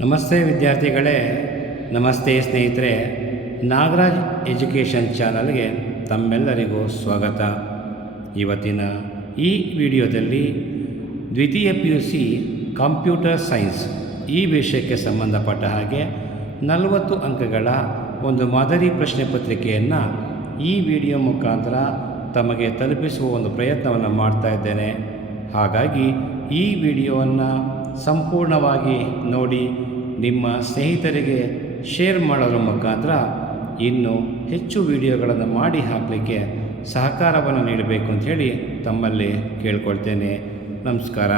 ನಮಸ್ತೆ ವಿದ್ಯಾರ್ಥಿಗಳೇ, ನಮಸ್ತೆ ಸ್ನೇಹಿತರೆ. ನಾಗರಾಜ್ ಎಜುಕೇಷನ್ ಚಾನಲ್ಗೆ ತಮ್ಮೆಲ್ಲರಿಗೂ ಸ್ವಾಗತ. ಇವತ್ತಿನ ಈ ವಿಡಿಯೋದಲ್ಲಿ ದ್ವಿತೀಯ PUC ಕಂಪ್ಯೂಟರ್ ಸೈನ್ಸ್ ಈ ವಿಷಯಕ್ಕೆ ಸಂಬಂಧಪಟ್ಟ ಹಾಗೆ 40 ಅಂಕಗಳ ಒಂದು ಮಾದರಿ ಪ್ರಶ್ನೆ ಪತ್ರಿಕೆಯನ್ನು ಈ ವಿಡಿಯೋ ಮುಖಾಂತರ ತಮಗೆ ತಲುಪಿಸುವ ಒಂದು ಪ್ರಯತ್ನವನ್ನು ಮಾಡ್ತಾ ಇದ್ದೇನೆ. ಹಾಗಾಗಿ ಈ ವಿಡಿಯೋವನ್ನು ಸಂಪೂರ್ಣವಾಗಿ ನೋಡಿ ನಿಮ್ಮ ಸ್ನೇಹಿತರಿಗೆ ಶೇರ್ ಮಾಡೋದ್ರ ಮುಖಾಂತರ ಇನ್ನೂ ಹೆಚ್ಚು ವಿಡಿಯೋಗಳನ್ನು ಮಾಡಿ ಹಾಕಲಿಕ್ಕೆ ಸಹಕಾರವನ್ನು ನೀಡಬೇಕು ಅಂಥೇಳಿ ತಮ್ಮಲ್ಲಿ ಕೇಳ್ಕೊಳ್ತೇನೆ. ನಮಸ್ಕಾರ.